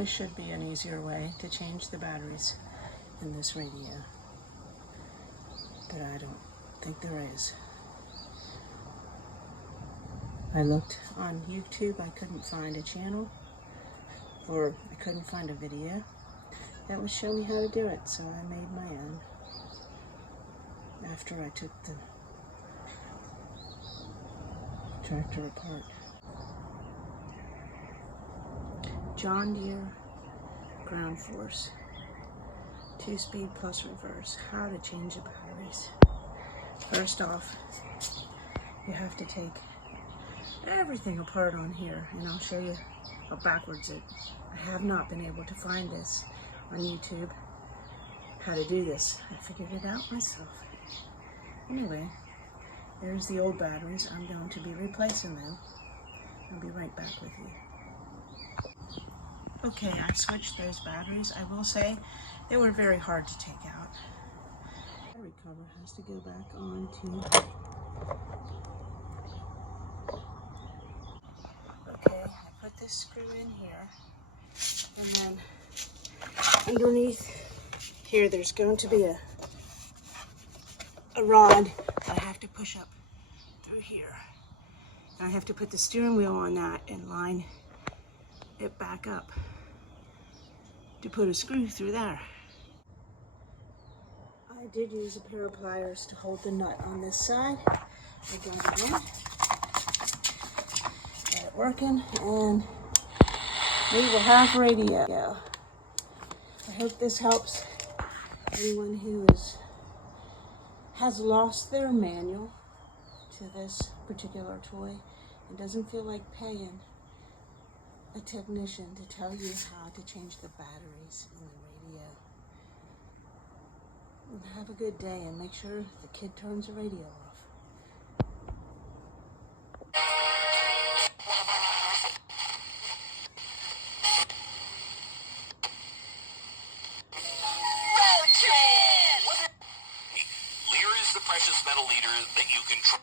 really should be an easier way to change the batteries in this radio, but I don't think there is. I looked on YouTube, I couldn't find a channel, or I couldn't find a video that would show me how to do it, so I made my own after I took the tractor apart. John Deere ground force, 2-speed plus reverse. How to change the batteries. First off, you have to take everything apart on here, and I'll show you how backwards it. I have not been able to find this on YouTube, how to do this. I figured it out myself. Anyway, there's the old batteries. I'm going to be replacing them. I'll be right back with you. Okay, I switched those batteries. I will say they were very hard to take out. The battery cover has to go back onto. Okay, I put this screw in here, and then underneath here there's going to be a rod I have to push up through here. And I have to put the steering wheel on that and line it back up to put a screw through there. I did use a pair of pliers to hold the nut on this side. I got it in. Got it working, and we will have radio. I hope this helps anyone who has lost their manual to this particular toy and doesn't feel like paying a technician to tell you how to change the batteries in the radio. And have a good day, and make sure the kid turns the radio off. Lear is the precious metal leader that you can trust.